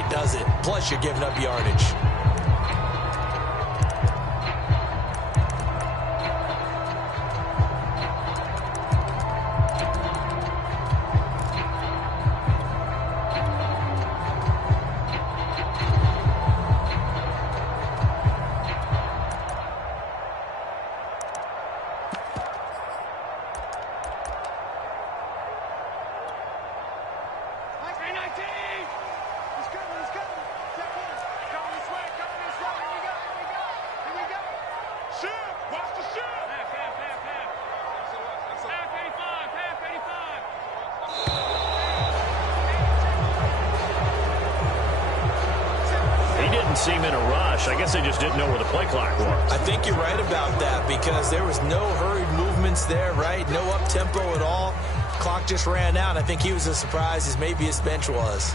right, does it? Plus, you're giving up yardage. Seem in a rush. I guess they just didn't know where the play clock was. I think you're right about that because there was no hurried movements there, right? No up-tempo at all. Clock just ran out. I think he was as surprised as maybe his bench was.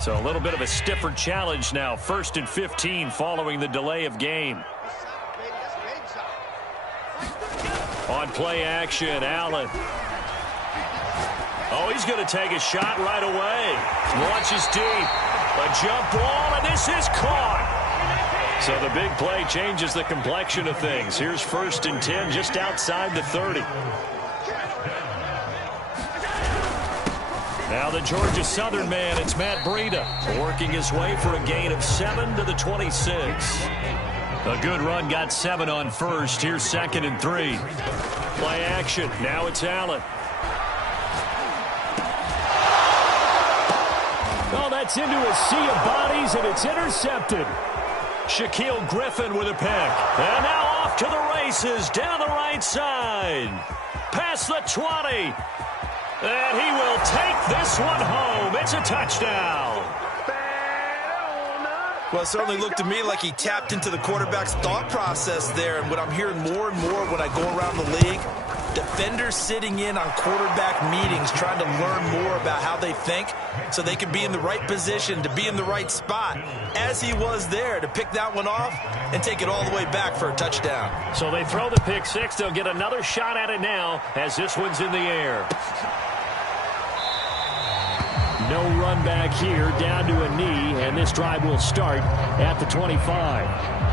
So a little bit of a stiffer challenge now. 1st and 15 following the delay of game. On play action, Allen. Oh, he's going to take a shot right away. Launches deep. A jump ball, and this is caught. So the big play changes the complexion of things. Here's 1st and 10 just outside the 30. Now the Georgia Southern man, it's Matt Breida, working his way for a gain of 7 to the 26. A good run, got 7 on first. Here's 2nd and 3. Play action. Now it's Allen. Oh, that's into a sea of bodies, and it's intercepted. Shaquille Griffin with a pick. And now off to the races, down the right side. Past the 20. And he will take this one home. It's a touchdown. Well, it certainly looked to me like he tapped into the quarterback's thought process there. And what I'm hearing more and more when I go around the league, defenders sitting in on quarterback meetings trying to learn more about how they think so they can be in the right position to be in the right spot, as he was there to pick that one off and take it all the way back for a touchdown. So they throw the pick six. They'll get another shot at it now as this one's in the air. No run back here, down to a knee, and this drive will start at the 25.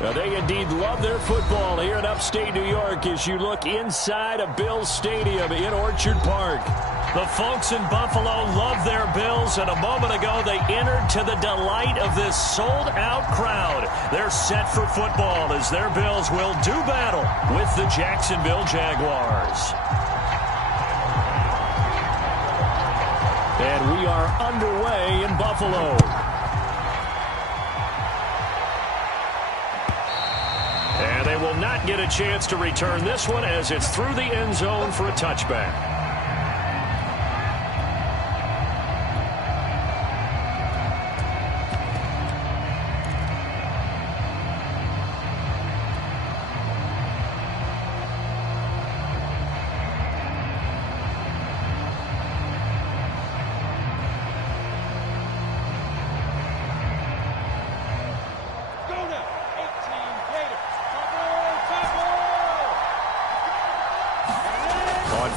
Now, they indeed love their football here in upstate New York as you look inside of Bills Stadium in Orchard Park. The folks in Buffalo love their Bills, and a moment ago they entered to the delight of this sold-out crowd. They're set for football as their Bills will do battle with the Jacksonville Jaguars. And we are underway in Buffalo. And they will not get a chance to return this one as it's through the end zone for a touchback.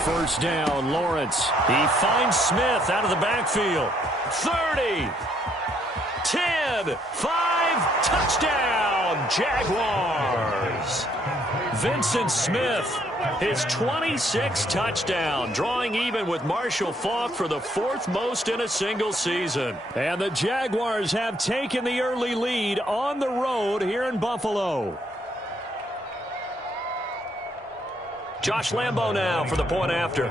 First down, Lawrence. He finds Smith out of the backfield. 30, 10, 5, touchdown, Jaguars. Vincent Smith, his 26th touchdown, drawing even with Marshall Faulk for the 4th most in a single season. And the Jaguars have taken the early lead on the road here in Buffalo. Josh Lambo now for the point after.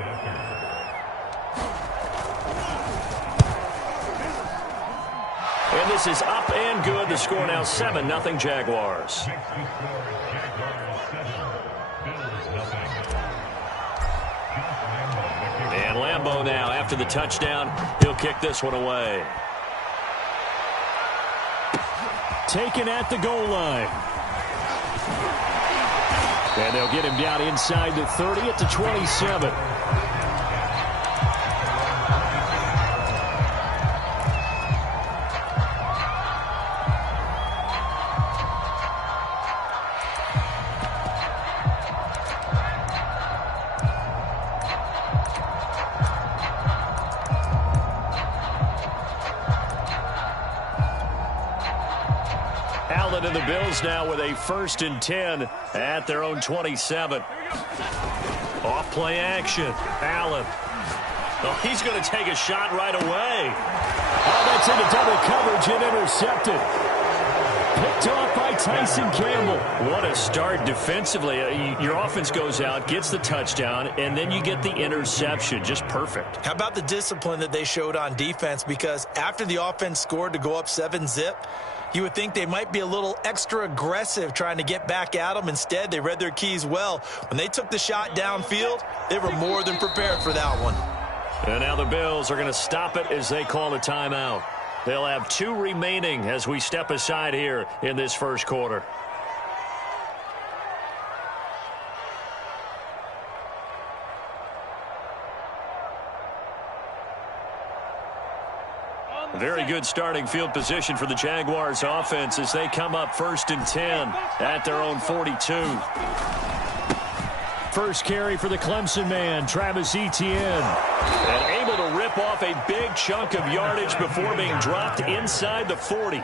And this is up and good. The score now 7-0 Jaguars. And Lambo now after the touchdown. He'll kick this one away. Taken at the goal line. And they'll get him down inside the 30 at the 27. Allen and the Bills now with a 1st and 10 at their own 27. Off play action. Allen. Oh, he's going to take a shot right away. Oh, that's into double coverage and intercepted. Picked off by Tyson Campbell. What a start defensively. Your offense goes out, gets the touchdown, and then you get the interception. Just perfect. How about the discipline that they showed on defense? Because after the offense scored to go up 7-zip, you would think they might be a little extra aggressive trying to get back at them. Instead, they read their keys well. When they took the shot downfield, they were more than prepared for that one. And now the Bills are going to stop it as they call a timeout. They'll have 2 remaining as we step aside here in this first quarter. Very good starting field position for the Jaguars offense as they come up 1st and 10 at their own 42. First carry for the Clemson man, Travis Etienne. And able to rip off a big chunk of yardage before being dropped inside the 40.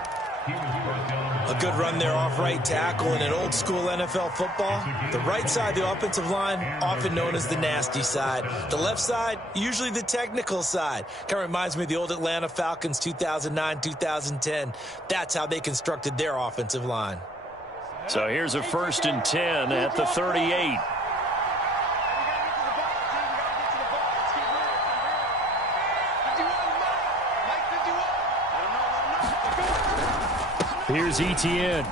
A good run there off right tackle in an old school NFL football. The right side, the offensive line, often known as the nasty side. The left side, usually the technical side. Kind of reminds me of the old Atlanta Falcons 2009-2010. That's how they constructed their offensive line. So here's a 1st and 10 at the 38. Here's Etienne.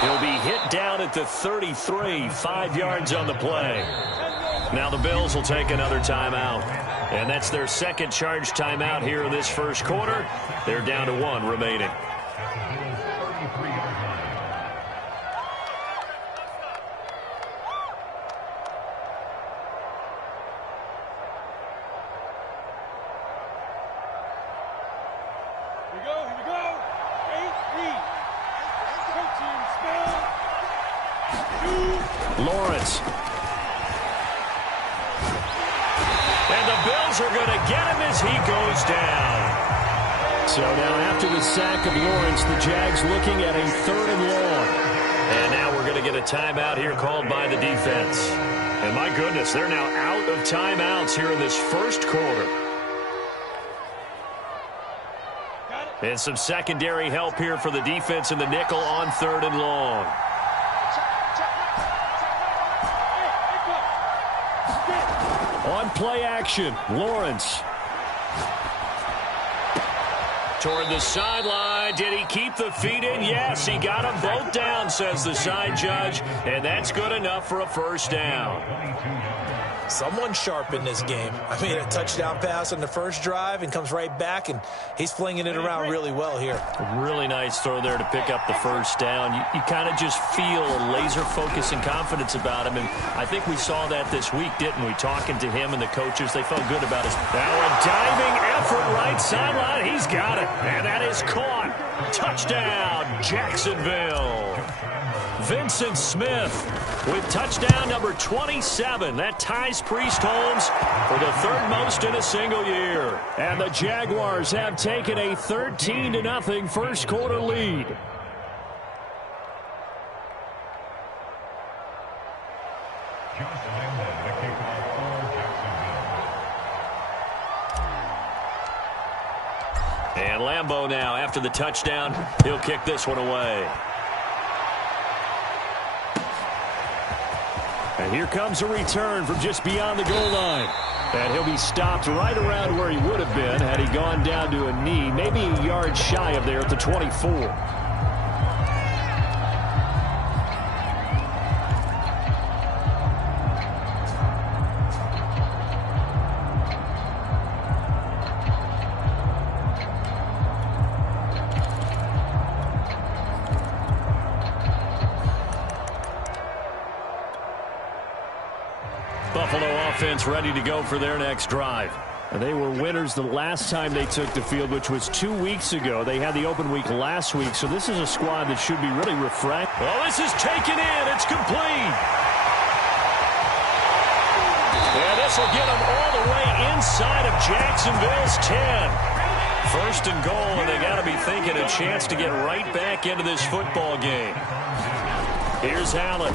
He'll be hit down at the 33, 5 yards on the play. Now the Bills will take another timeout. And that's their second charge timeout here in this first quarter. They're down to 1 remaining. Lawrence. And the Bills are going to get him as he goes down. So now after the sack of Lawrence, the Jags looking at a 3rd and long. And now we're going to get a timeout here called by the defense. And my goodness, they're now out of timeouts here in this first quarter. And some secondary help here for the defense in the nickel on 3rd and long. On play action, Lawrence. Toward the sideline. Did he keep the feet in? Yes, he got them both down, says the side judge. And that's good enough for a first down. Someone sharp in this game. I mean, a touchdown pass on the first drive and comes right back, and he's flinging it around really well here. Really nice throw there to pick up the first down. You kind of just feel a laser focus and confidence about him, and I think we saw that this week, didn't we? Talking to him and the coaches, they felt good about his. Now a diving effort right sideline. He's got it, and that is caught. Touchdown, Jacksonville. Vincent Smith with touchdown number 27. That ties Priest Holmes for the 3rd most in a single year. And the Jaguars have taken a 13-0 first quarter lead. And Lambeau now, after the touchdown, he'll kick this one away. And here comes a return from just beyond the goal line. And he'll be stopped right around where he would have been had he gone down to a knee, maybe a yard shy of there at the 24. Buffalo offense ready to go for their next drive. And they were winners the last time they took the field, which was 2 weeks ago. They had the open week last week, so this is a squad that should be really refreshed. Well, this is taken in. It's complete. And this will get them all the way inside of Jacksonville's 10. First and goal, and they got to be thinking a chance to get right back into this football game. Here's Allen.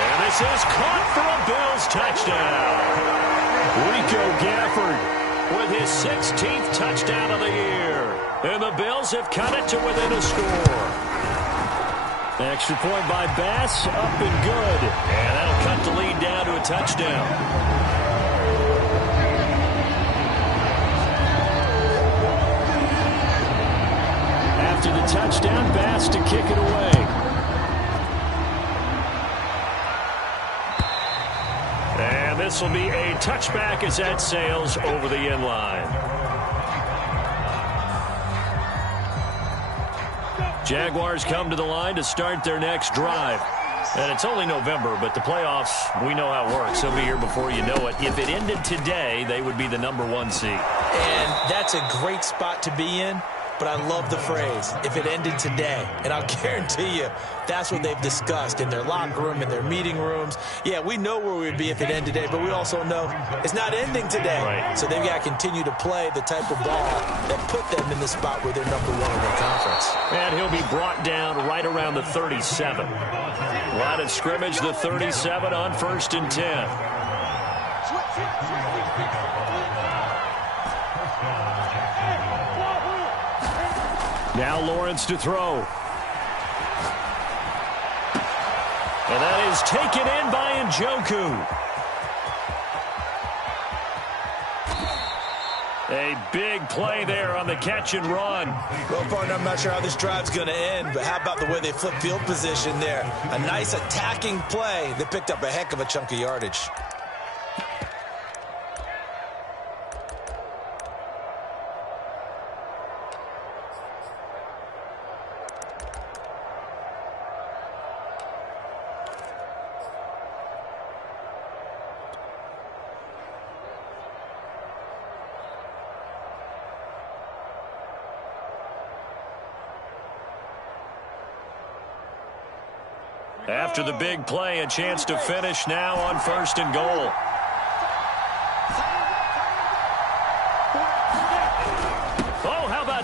And this is caught for a Bills touchdown. Rico Gafford with his 16th touchdown of the year. And the Bills have cut it to within a score. Extra point by Bass, up and good. And that'll cut the lead down to a touchdown. After the touchdown, Bass to kick it away. And this will be a touchback as that sails over the end line. Jaguars come to the line to start their next drive. And it's only November, but the playoffs, we know how it works. They'll be here before you know it. If it ended today, they would be the #1 seed. And that's a great spot to be in. But I love the phrase, if it ended today. And I'll guarantee you, that's what they've discussed in their locker room, in their meeting rooms. Yeah, we know where we'd be if it ended today, but we also know it's not ending today. Right. So they've got to continue to play the type of ball that put them in the spot where they're #1 in their conference. And he'll be brought down right around the 37. Line of scrimmage, the 37 on 1st and 10. Now Lawrence to throw. And that is taken in by Njoku. A big play there on the catch and run. Well, partner, I'm not sure how this drive's going to end, but how about the way they flip field position there? A nice attacking play that picked up a heck of a chunk of yardage. After the big play, a chance to finish now on 1st and goal.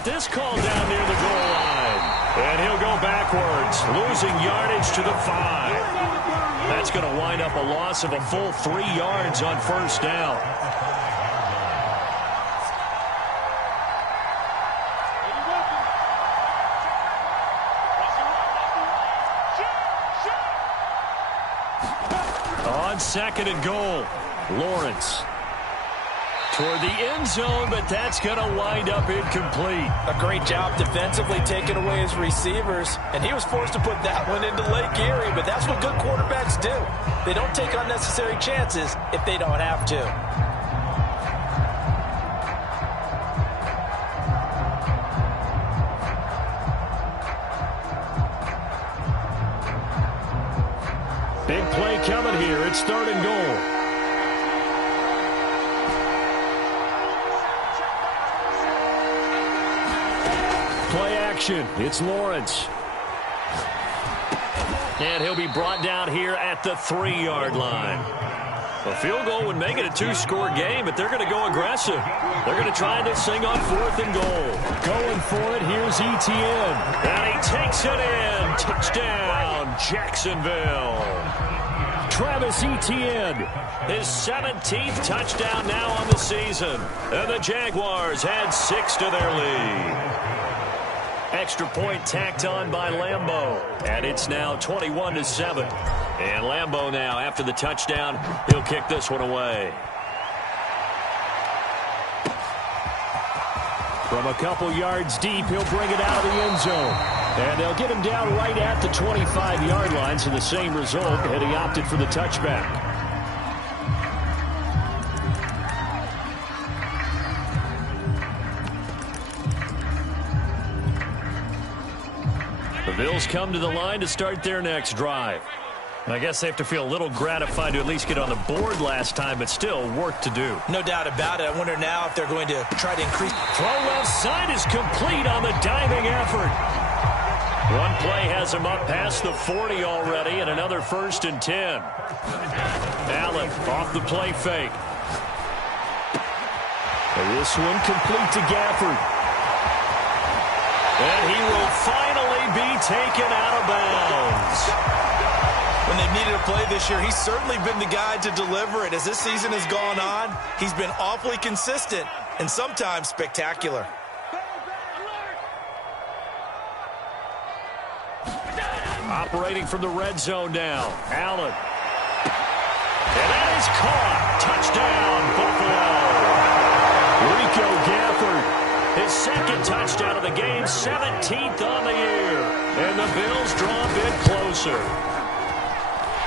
this call down near the goal line. And he'll go backwards, losing yardage to the 5. That's going to wind up a loss of a full 3 yards on first down. On second and goal, Lawrence toward the end zone, but that's going to wind up incomplete. A great job defensively taking away his receivers, and he was forced to put that one into Lake Erie, but that's what good quarterbacks do. They don't take unnecessary chances if they don't have to. Big play coming here. It's third and goal. Play action. It's Lawrence. And he'll be brought down here at the 3-yard line. A field goal would make it a 2-score game, but they're going to go aggressive. They're going to try this thing on 4th and goal. Going for it. Here's Etienne. And he takes it in. Touchdown, Jacksonville. Travis Etienne, his 17th touchdown now on the season. And the Jaguars had 6 to their lead. Extra point tacked on by Lambeau. And it's now 21-7. And Lambeau now, after the touchdown, he'll kick this one away. From a couple yards deep, he'll bring it out of the end zone. And they'll get him down right at the 25-yard line, so the same result, and he opted for the touchback. The Bills come to the line to start their next drive. I guess they have to feel a little gratified to at least get on the board last time, but still work to do. No doubt about it. I wonder now if they're going to try to increase. Throw left side is complete on the diving effort. One play has him up past the 40 already, and another 1st and 10. Allen off the play fake. And this one complete to Gafford. And he will finally be taken out of bounds. When they've needed a play this year, he's certainly been the guy to deliver it. As this season has gone on, he's been awfully consistent and sometimes spectacular. Operating from the red zone now, Allen. And that is caught. Touchdown, Buffalo. Rico Gafford, his 2nd touchdown of the game, 17th on the year. And the Bills draw a bit closer.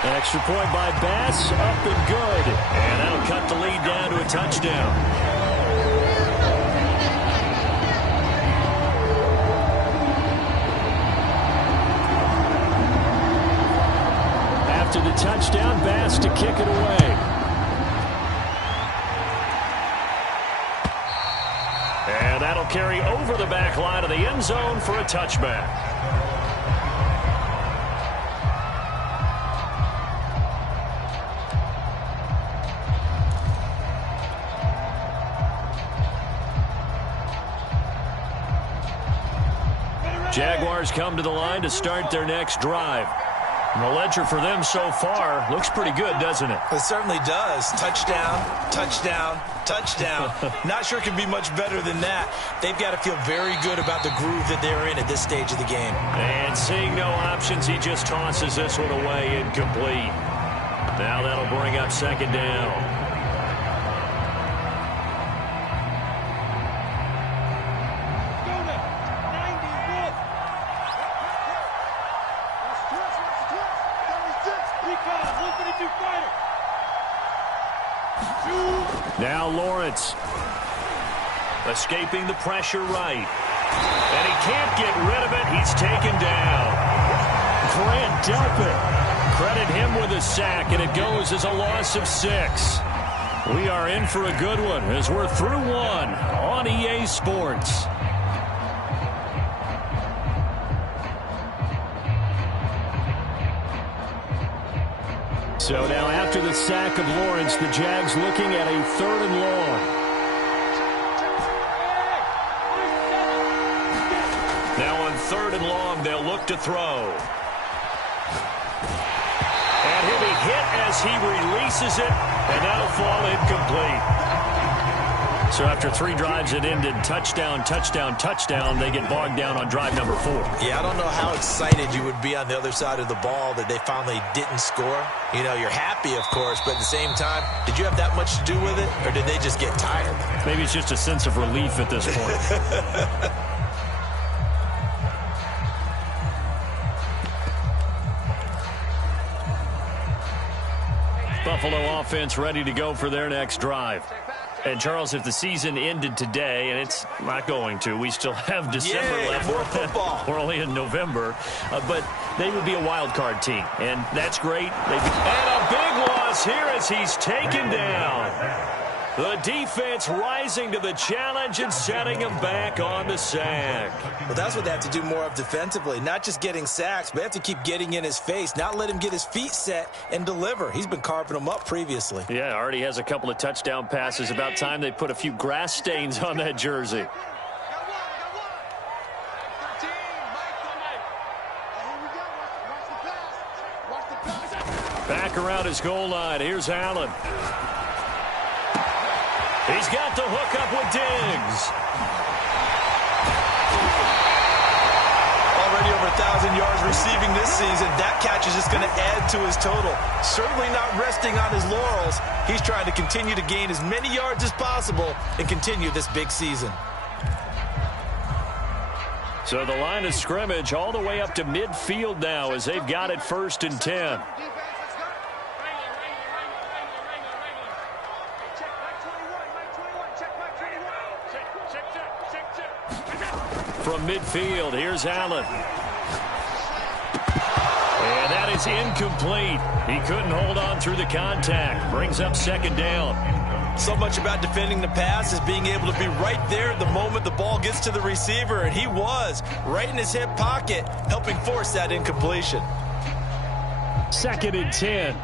Extra point by Bass, up and good. And that'll cut the lead down to a touchdown. After the touchdown, Bass to kick it away. And that'll carry over the back line of the end zone for a touchback. Jaguars come to the line to start their next drive. And the ledger for them so far looks pretty good, doesn't it? It certainly does. Touchdown, touchdown, touchdown. Not sure it can be much better than that. They've got to feel very good about the groove that they're in at this stage of the game. And seeing no options, he just tosses this one away incomplete. Now that'll bring up 2nd down. Now Lawrence, escaping the pressure right. And he can't get rid of it. He's taken down. Grant Delpit, credit him with a sack, and it goes as a loss of 6. We are in for a good one as we're through one on EA Sports. So now after the sack of Lawrence, the Jags looking at a 3rd and long. 3rd and long. They'll look to throw. And he'll be hit as he releases it, and that'll fall incomplete. So after 3 drives that ended touchdown, touchdown, touchdown, they get bogged down on drive number 4. Yeah, I don't know how excited you would be on the other side of the ball that they finally didn't score. You know, you're happy, of course, but at the same time, did you have that much to do with it, or did they just get tired? Maybe it's just a sense of relief at this point. Buffalo offense ready to go for their next drive. And, Charles, if the season ended today, and it's not going to, we still have December left. More football. We're only in November. But they would be a wild card team, and that's great. And a big loss here as he's taken down. The defense rising to the challenge and setting him back on the sack. Well, that's what they have to do more of defensively. Not just getting sacks, but they have to keep getting in his face. Not let him get his feet set and deliver. He's been carving them up previously. Yeah, already has a couple of touchdown passes. About time they put a few grass stains on that jersey. Back around his goal line. Here's Allen. He's got the hook up with Diggs. Already over 1,000 yards receiving this season. That catch is just going to add to his total. Certainly not resting on his laurels. He's trying to continue to gain as many yards as possible and continue this big season. So the line of scrimmage all the way up to midfield now as they've got it 1st and 10. From midfield, here's Allen. And that is incomplete. He couldn't hold on through the contact. Brings up 2nd down. So much about defending the pass is being able to be right there the moment the ball gets to the receiver, and he was right in his hip pocket, helping force that incompletion. 2nd and 10.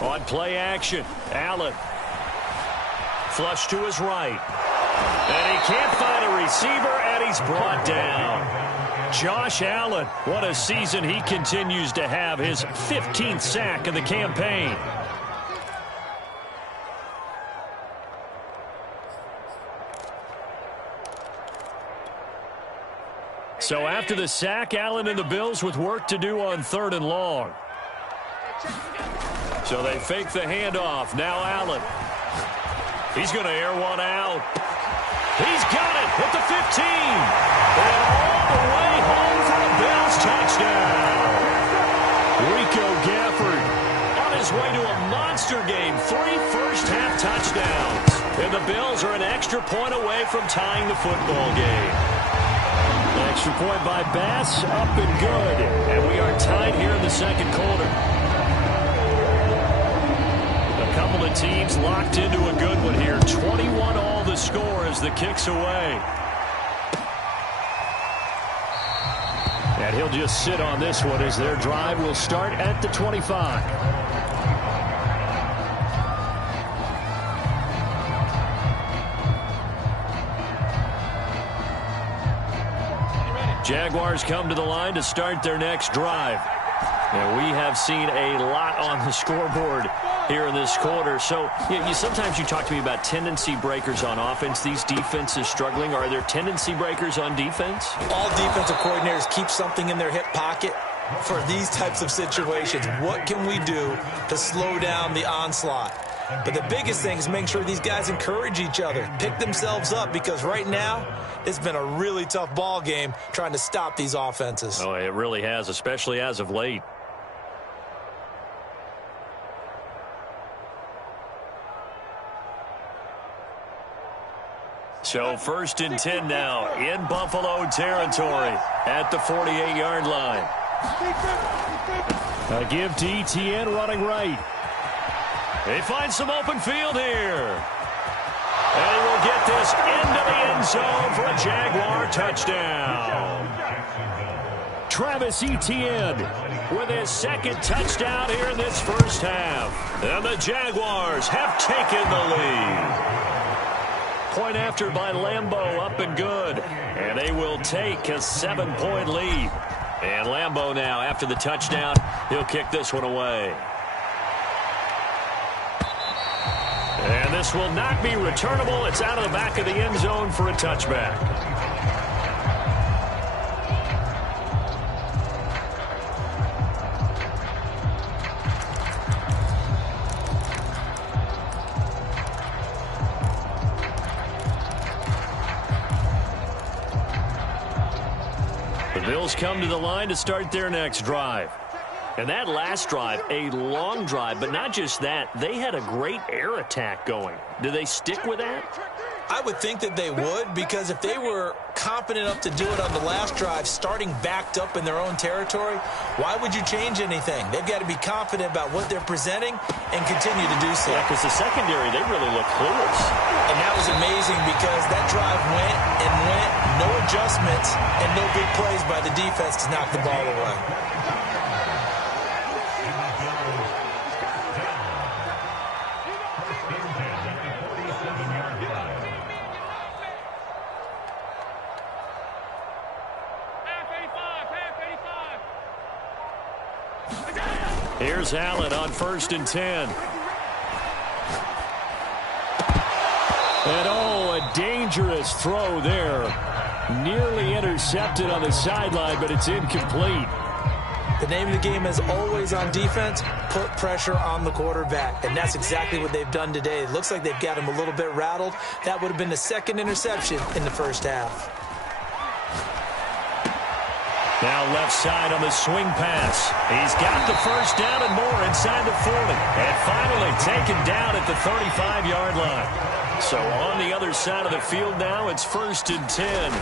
On play action, Allen. Flush to his right. And he can't find a receiver, and he's brought down. Josh Allen, what a season he continues to have. His 15th sack of the campaign. So after the sack, Allen and the Bills with work to do on 3rd and long. So they fake the handoff. Now Allen. He's going to air one out. He's got it at the 15. And all the way home for a Bills touchdown. Rico Gafford on his way to a monster game. 3 first-half touchdowns. And the Bills are an extra point away from tying the football game. Extra point by Bass, up and good. And we are tied here in the 2nd quarter. A couple of teams locked into a good one here. 21 all the score as the kick's away. And he'll just sit on this one as their drive will start at the 25. Jaguars come to the line to start their next drive. And we have seen a lot on the scoreboard here in this quarter. So sometimes you talk to me about tendency breakers on offense. These defenses struggling. Are there tendency breakers on defense? All defensive coordinators keep something in their hip pocket for these types of situations. What can we do to slow down the onslaught? But the biggest thing is make sure these guys encourage each other, pick themselves up, because right now it's been a really tough ball game trying to stop these offenses. Oh, it really has, especially as of late. So 1st and 10 now in Buffalo territory at the 48-yard line. A give to Etienne running right. They find some open field here. And he will get this into the end zone for a Jaguar touchdown. Travis Etienne with his second touchdown here in this first half. And the Jaguars have taken the lead. Point after by Lambeau, up and good. And they will take a 7-point lead. And Lambeau now, after the touchdown, he'll kick this one away. And this will not be returnable. It's out of the back of the end zone for a touchback. The Bills come to the line to start their next drive. And that last drive, a long drive, but not just that. They had a great air attack going. Do they stick with that? I would think that they would, because if they were confident enough to do it on the last drive, starting backed up in their own territory, why would you change anything? They've got to be confident about what they're presenting and continue to do so. Yeah, because the secondary, they really look clueless. And that was amazing because that drive went and went, no adjustments, and no big plays by the defense to knock the ball away. Here's Allen on 1st and 10. And a dangerous throw there. Nearly intercepted on the sideline, but it's incomplete. The name of the game is always on defense, put pressure on the quarterback. And that's exactly what they've done today. It looks like they've got him a little bit rattled. That would have been the second interception in the first half. Now left side on the swing pass. He's got the first down and more inside the 40. And finally taken down at the 35-yard line. So on the other side of the field now, it's 1st and 10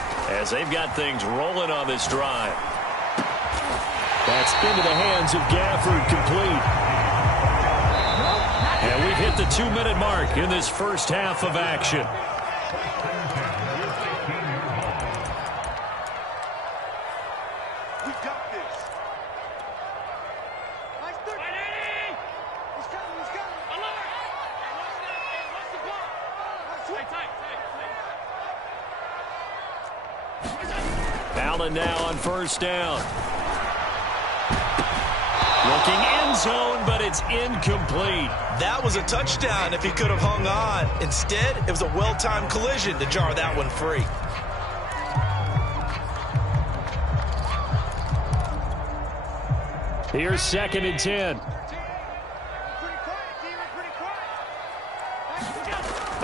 as they've got things rolling on this drive. That's into the hands of Gafford, complete. And we've hit the 2-minute mark in this first half of action. Allen now on 1st down. Looking end zone, but it's incomplete. That was a touchdown if he could have hung on. Instead, it was a well-timed collision to jar that one free. Here's 2nd and 10.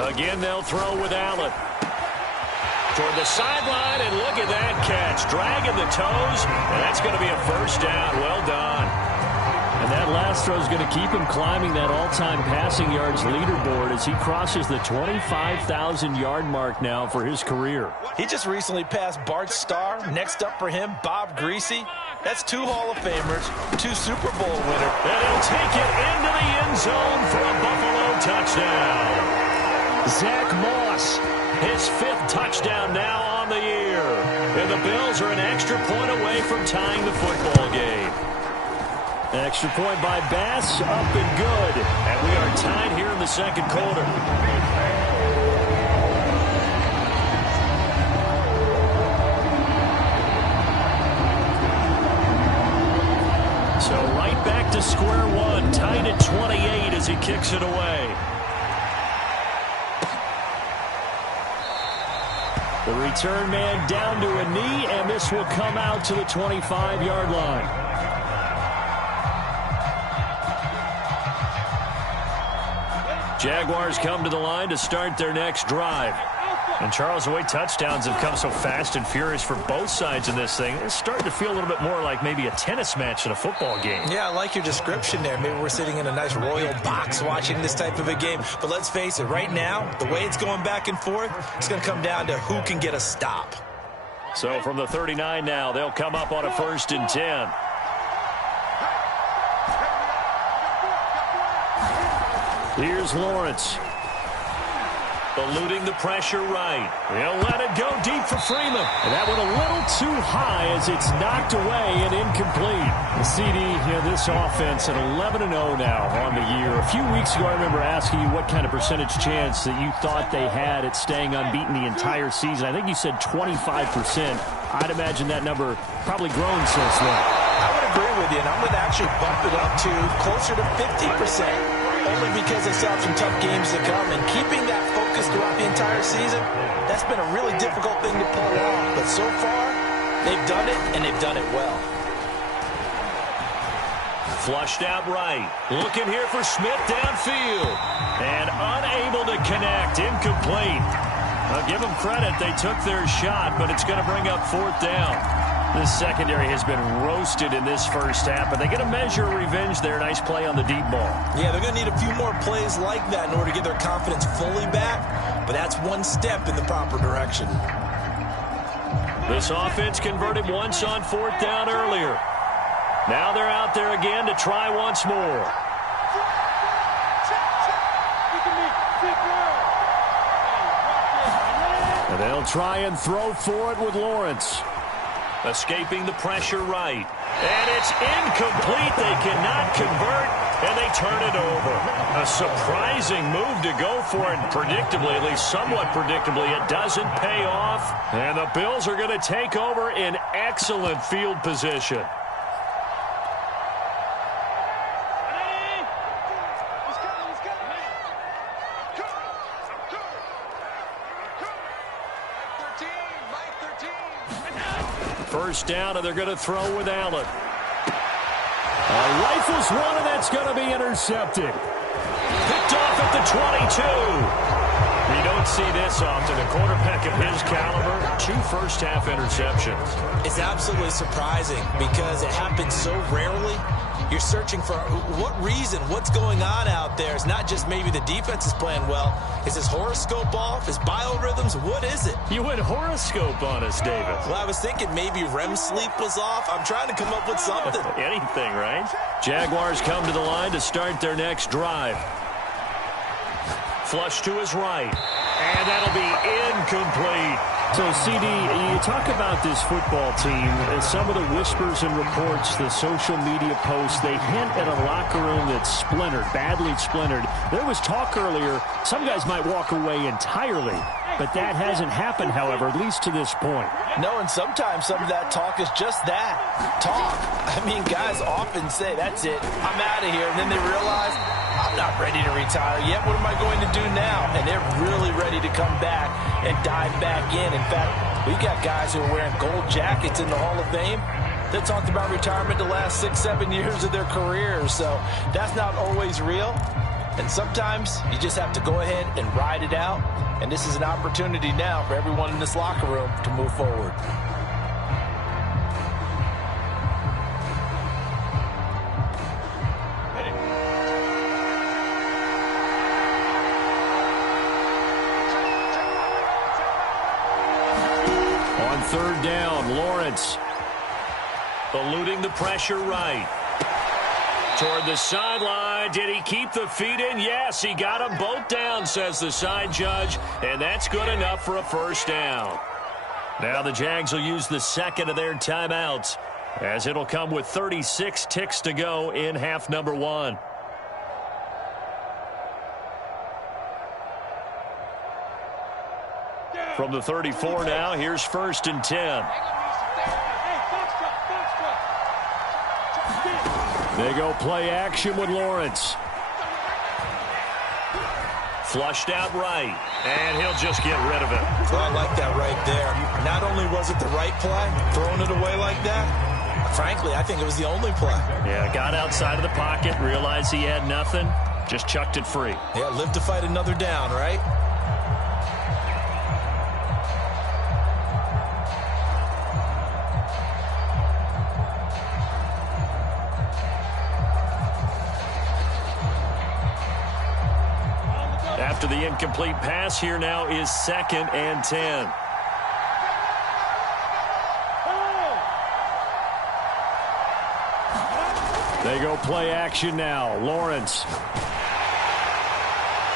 Again, they'll throw with Allen. Toward the sideline, and look at that catch. Dragging the toes, and that's going to be a first down. Well done. And that last throw is going to keep him climbing that all-time passing yards leaderboard as he crosses the 25,000-yard mark now for his career. He just recently passed Bart Starr. Next up for him, Bob Greasy. That's 2 Hall of Famers, 2 Super Bowl winners. And he'll take it into the end zone for a Buffalo touchdown. Zach Moss, his 5th touchdown now on the year. And the Bills are an extra point away from tying the football game. An extra point by Bass, up and good. And we are tied here in the second quarter. So right back to square one, tied at 28 as he kicks it away. The return man down to a knee, and this will come out to the 25-yard line. Jaguars come to the line to start their next drive. And Charles, the way touchdowns have come so fast and furious for both sides in this thing, it's starting to feel a little bit more like maybe a tennis match in a football game. Yeah, I like your description there. Maybe we're sitting in a nice royal box watching this type of a game. But let's face it, right now, the way it's going back and forth, it's going to come down to who can get a stop. So from the 39 now, they'll come up on a 1st and 10. Here's Lawrence. Eluding the pressure right. He'll let it go deep for Freeman. And that went a little too high as it's knocked away and incomplete. The CD, this offense at 11-0 now on the year. A few weeks ago, I remember asking you what kind of percentage chance that you thought they had at staying unbeaten the entire season. I think you said 25%. I'd imagine that number probably grown since then. I would agree with you, and I'm going to actually bump it up to closer to 50%. Only because they still have some tough games to come, and keeping that focus throughout the entire season, that's been a really difficult thing to pull off. But so far, they've done it, and they've done it well. Flushed out right. Looking here for Smith downfield. And unable to connect. Incomplete. I'll give them credit. They took their shot, but it's going to bring up 4th down. This secondary has been roasted in this first half, but they get a measure of revenge there. Nice play on the deep ball. Yeah, they're going to need a few more plays like that in order to get their confidence fully back, but that's one step in the proper direction. This offense converted once on 4th down earlier. Now they're out there again to try once more. And they'll try and throw for it with Lawrence. Escaping the pressure right. And it's incomplete. They cannot convert, and they turn it over. A surprising move to go for it. Predictably, at least somewhat predictably, it doesn't pay off. And the Bills are going to take over in excellent field position. First down, and they're going to throw with Allen. Rifles one, and that's going to be intercepted. Picked off at the 22. We don't see this often. A quarterback of his caliber, 2 first-half interceptions. It's absolutely surprising because it happens so rarely. You're searching for what reason, what's going on out there. It's not just maybe the defense is playing well. Is his horoscope off? His biorhythms? What is it? You went horoscope on us, David. Well, I was thinking maybe REM sleep was off. I'm trying to come up with something. Anything, right? Jaguars come to the line to start their next drive. Flush to his right. And that'll be incomplete. So, CD, you talk about this football team, some of the whispers and reports, the social media posts, they hint at a locker room that's splintered, badly splintered. There was talk earlier, some guys might walk away entirely, but that hasn't happened, however, at least to this point. No, and sometimes some of that talk is just that, talk. I mean, guys often say, that's it, I'm out of here, and then they realize, I'm not ready to retire yet. What am I going to do now? And they're really ready to come back and dive back in. In fact, we got guys who are wearing gold jackets in the Hall of Fame that talked about retirement the last 6-7 years of their careers. So that's not always real. And sometimes you just have to go ahead and ride it out. And this is an opportunity now for everyone in this locker room to move forward. On 3rd down, Lawrence eluding the pressure right. Toward the sideline. Did he keep the feet in? Yes, he got them both down, says the side judge, and that's good enough for a first down. Now the Jags will use the second of their timeouts, as it'll come with 36 ticks to go in half number 1. From the 34 now, here's 1st and 10. They go play action with Lawrence. Flushed out right, and he'll just get rid of it. Well, I like that right there. Not only was it the right play, throwing it away like that, frankly, I think it was the only play. Yeah, got outside of the pocket, realized he had nothing, just chucked it free. Yeah, live to fight another down, right? After the incomplete pass, here now is 2nd and 10. They go play action now. Lawrence.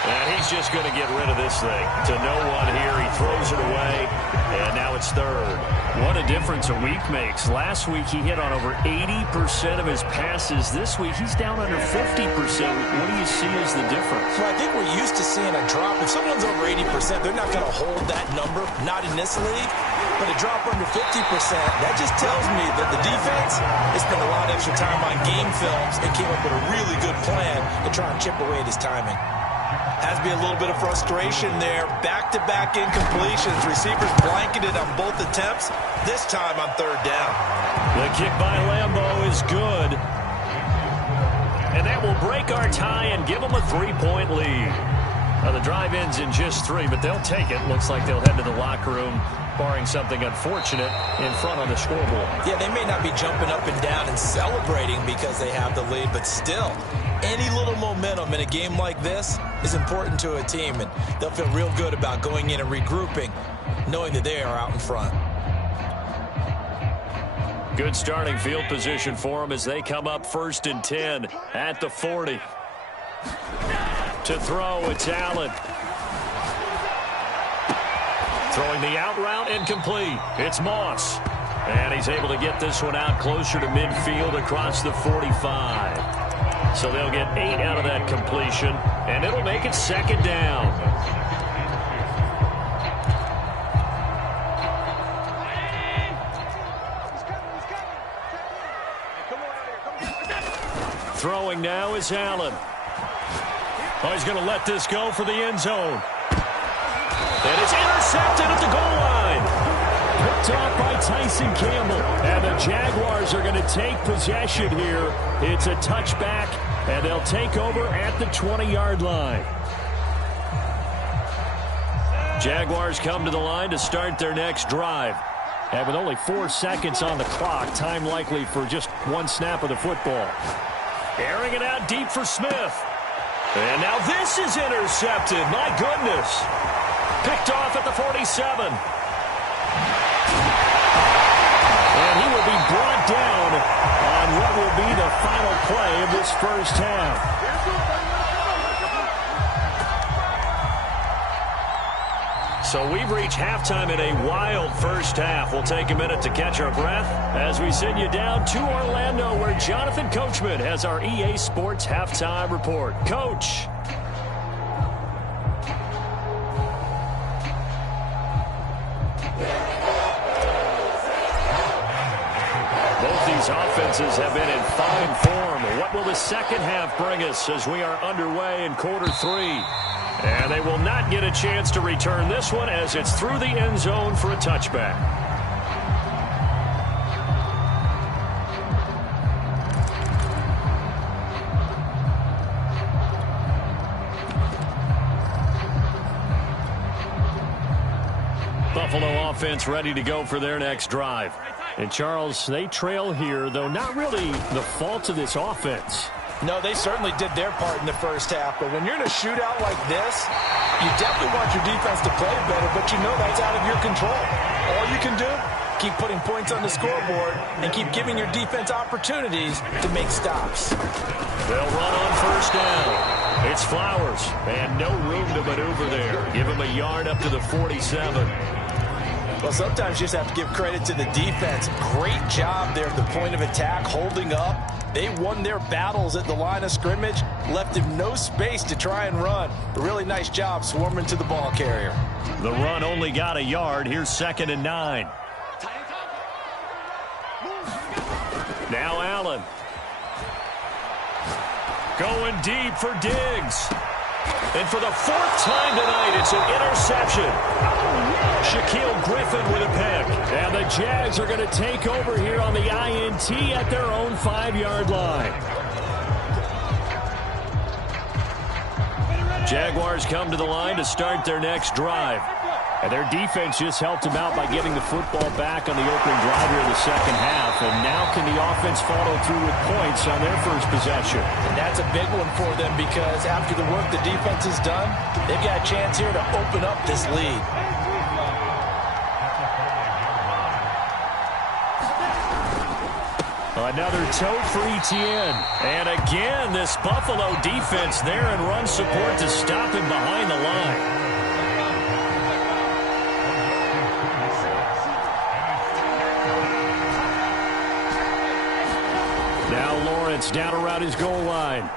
And he's just going to get rid of this thing. To no one here. He throws it away, and now it's third. What a difference a week makes. Last week he hit on over 80% of his passes. This week he's down under 50%. What do you see as the difference? Well, I think we're used to seeing a drop. If someone's over 80%, they're not going to hold that number, not in this league. But a drop under 50%, that just tells me that the defense has spent a lot of extra time on game films and came up with a really good plan to try and chip away at his timing. Has to be a little bit of frustration there. Back-to-back incompletions. Receivers blanketed on both attempts. This time on third down. The kick by Lambo is good. And that will break our tie and give them a 3-point lead. Now the drive ends in just 3, but they'll take it. Looks like they'll head to the locker room, barring something unfortunate, in front on the scoreboard. Yeah, they may not be jumping up and down and celebrating because they have the lead, but still, any little momentum in a game like this is important to a team, and they'll feel real good about going in and regrouping, knowing that they are out in front. Good starting field position for them as they come up 1st and 10 at the 40. To throw, it's Allen. Throwing the out route, incomplete. It's Moss. And he's able to get this one out closer to midfield across the 45. So they'll get 8 out of that completion, and it'll make it 2nd down. Throwing now is Allen. Oh, he's going to let this go for the end zone. And it's intercepted at the goal line. Picked off by Tyson Campbell. And the Jaguars are going to take possession here. It's a touchback, and they'll take over at the 20-yard line. Jaguars come to the line to start their next drive. And with only 4 seconds on the clock, time likely for just one snap of the football. Airing it out deep for Smith. And now this is intercepted. My goodness. Picked off at the 47. And he will be brought down on what will be the final play of this first half. So we've reached halftime in a wild first half. We'll take a minute to catch our breath as we send you down to Orlando, where Jonathan Coachman has our EA Sports halftime report. Coach. Both these offenses have been in fine form. What will the second half bring us as we are underway in quarter 3? And they will not get a chance to return this one as it's through the end zone for a touchback. Buffalo offense ready to go for their next drive. And Charles, they trail here, though not really the fault of this offense. No, they certainly did their part in the first half. But when you're in a shootout like this, you definitely want your defense to play better, but you know that's out of your control. All you can do, keep putting points on the scoreboard and keep giving your defense opportunities to make stops. They'll run on first down. It's Flowers, and no room to maneuver there. Give him a yard up to the 47. Well, sometimes you just have to give credit to the defense. Great job there at the point of attack, holding up. They won their battles at the line of scrimmage, left him no space to try and run. A really nice job swarming to the ball carrier. The run only got a yard. Here's 2nd and 9. Now Allen. Going deep for Diggs. And for the 4th time tonight, it's an interception. Shaquille Griffin with a pick. And the Jags are going to take over here on the INT at their own 5-yard line. Jaguars come to the line to start their next drive. And their defense just helped them out by getting the football back on the opening drive here in the second half. And now can the offense follow through with points on their first possession? And that's a big one for them because after the work the defense has done, they've got a chance here to open up this lead. Another tote for Etienne. And again, this Buffalo defense there and run support to stop him behind the line. Now Lawrence down around his goal line.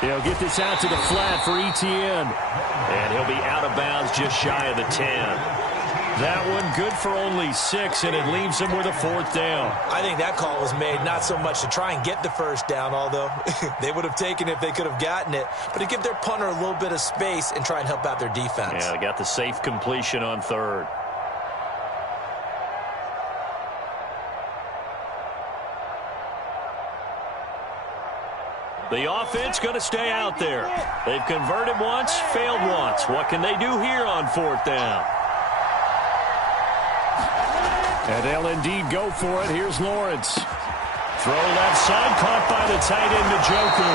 He'll get this out to the flat for Etienne. And he'll be out of bounds just shy of the 10. That one good for only 6, and it leaves him with a 4th down. I think that call was made not so much to try and get the first down, although they would have taken it if they could have gotten it, but to give their punter a little bit of space and try and help out their defense. Yeah, they got the safe completion on 3rd. The offense going to stay out there. They've converted once, failed once. What can they do here on 4th down? And they'll indeed go for it. Here's Lawrence. Throw left side, caught by the tight end, Njoku.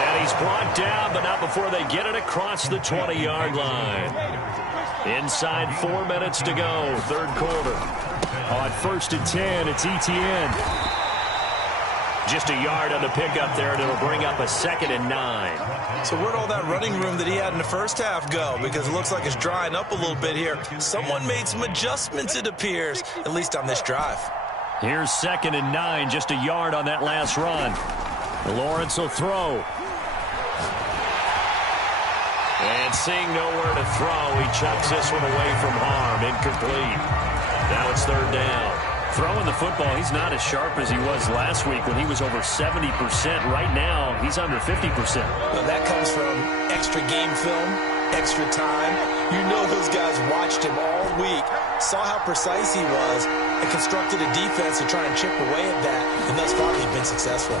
And he's brought down, but not before they get it across the 20-yard line. Inside 4 minutes to go, 3rd quarter. On 1st and 10, it's Etienne. Just a yard on the pickup there, and it'll bring up a 2nd and 9. So where'd all that running room that he had in the first half go? Because it looks like it's drying up a little bit here. Someone made some adjustments, it appears, at least on this drive. Here's 2nd and 9, just a yard on that last run. Lawrence will throw. And seeing nowhere to throw, he chucks this one away from harm. Incomplete. Now it's 3rd down. Throwing the football, he's not as sharp as he was last week when he was over 70%. Right now, he's under 50%. Well, that comes from extra game film, extra time. You know those guys watched him all week, saw how precise he was, and constructed a defense to try and chip away at that. And thus far, they've been successful.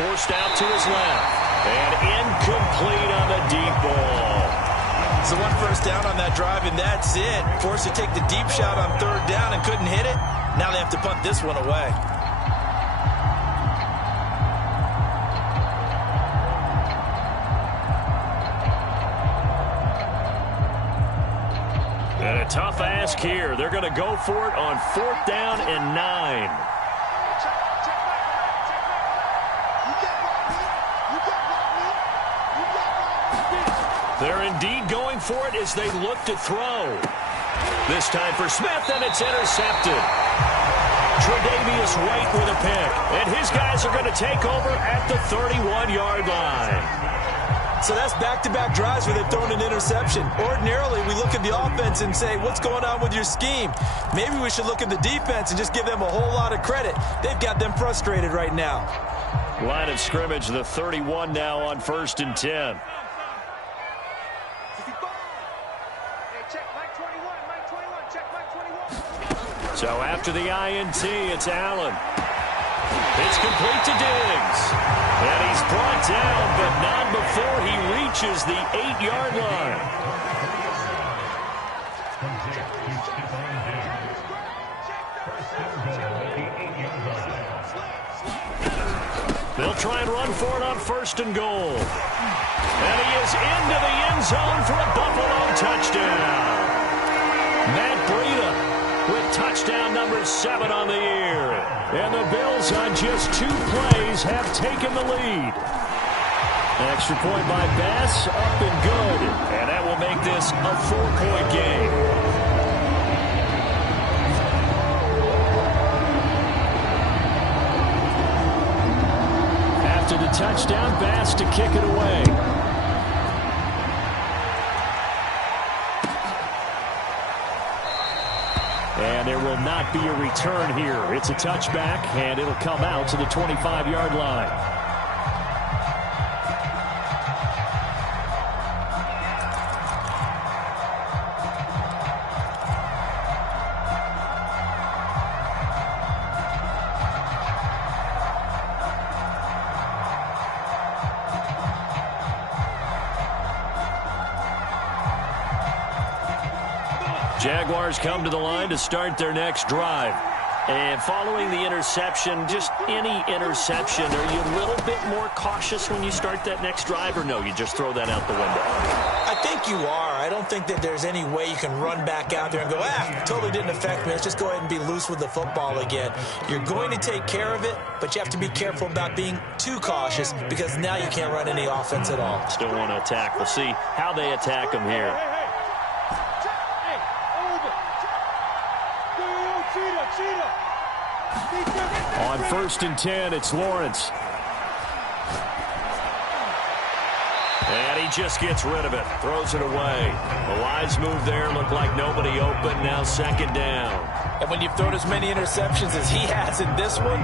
Forced out to his left. And incomplete on the deep ball. So 1 first down on that drive, and that's it. Forced to take the deep shot on 3rd down and couldn't hit it. Now they have to punt this one away. And a tough ask here. They're going to go for it on 4th down and 9. They're indeed going for it as they look to throw. This time for Smith, and it's intercepted. Tre'Davious White with a pick. And his guys are going to take over at the 31-yard line. So that's back-to-back drives where they've thrown an interception. Ordinarily, we look at the offense and say, what's going on with your scheme? Maybe we should look at the defense and just give them a whole lot of credit. They've got them frustrated right now. Line of scrimmage, the 31 now on 1st and 10. So after the INT, it's Allen. It's complete to Diggs. And he's brought down, but not before he reaches the 8-yard line. They'll try and run for it on 1st and goal. And he is into the end zone for a Buffalo touchdown. Matt Breida with touchdown number 7 on the year. And the Bills on just 2 plays have taken the lead. Extra point by Bass, up and good. And that will make this a 4-point game. After the touchdown, Bass to kick it away. And there will not be a return here. It's a touchback, and it'll come out to the 25-yard line. Jaguars come to the line to start their next drive. And following the interception, just any interception, are you a little bit more cautious when you start that next drive, or no, you just throw that out the window? I think you are. I don't think that there's any way you can run back out there and go, totally didn't affect me. Let's just go ahead and be loose with the football again. You're going to take care of it, but you have to be careful about being too cautious because now you can't run any offense at all. Still want to attack. We'll see how they attack them here. On 1st and 10, it's Lawrence. And he just gets rid of it, throws it away. A wise move there, looked like nobody open, now 2nd down. And when you've thrown as many interceptions as he has in this one,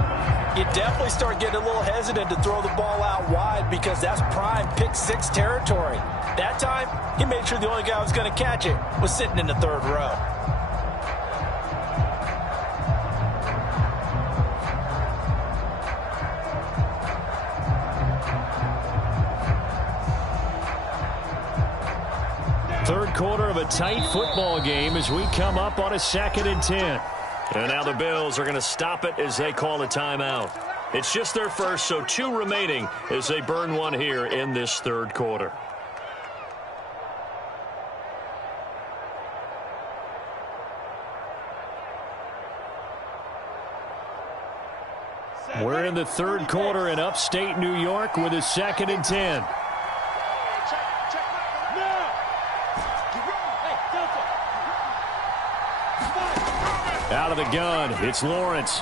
you definitely start getting a little hesitant to throw the ball out wide because that's prime pick 6 territory. That time, he made sure the only guy who was going to catch it was sitting in the 3rd row. Third quarter of a tight football game as we come up on a 2nd and 10. And now the Bills are going to stop it as they call a timeout. It's just their first, so 2 remaining as they burn one here in this 3rd quarter. We're in the 3rd quarter in upstate New York with a 2nd and 10. Out of the gun, it's Lawrence.